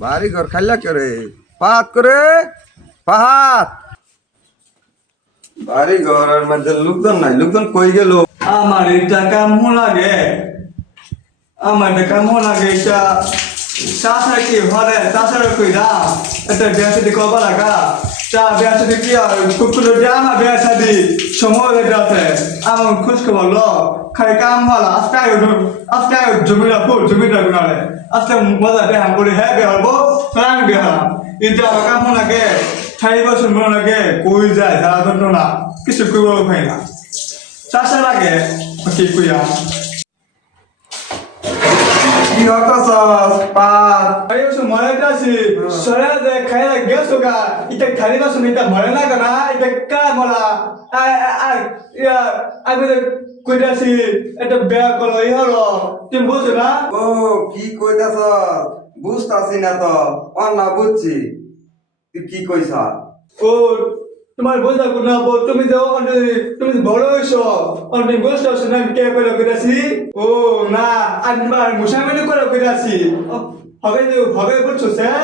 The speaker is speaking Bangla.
বাড়ি ঘর খাইলা করে পাহাত করে পাহাত বাড়ি ঘরের মধ্যে লোকজন নাই লোকজন কই গেল আমার এটা কামো লাগে আমার এটা কামো লাগে এটা চাষা কি হরে চাষার কইরা এটা বিয়া শাদি করবা লাগা চা বিয়া শাদি কি কুকুর জামা বিয়া শাদি সময় লেটাতে আমার খুশ খবর ল খাই কাম হলা আজকে জমিটা গুনালে আজকে মজা দেখাম বলি হ্যাঁ বিয়া হবো প্রাণ বিয়া হলাম এটা আমার কামো লাগে 4 বছর মনে লাগে কই যায় যারা জন্য না কিছু কইব পাই না চাষা লাগে কি কইয়া কি হতাছস পাত আরে ওসব মরে যাচ্ছি সরে দে খাইয়া গেছো গা এটা খালি বাসু এটা মরে না গা না এটা কা মরা আমি তো কইতাছি এটা বেয়া করলো ই হলো তুমি বুঝছো না ও কি কইতাছস বুঝতাছি না তো না বুঝছি তুই কি কইছ ও তোমার বোঝা গুনা তুমি তো তুমি বড় হইছো অনেক বুঝতে পারছো না কে করে কইতাছি ও না আনবার মুসামিনি করে কইতাছি হবে বুঝছো স্যার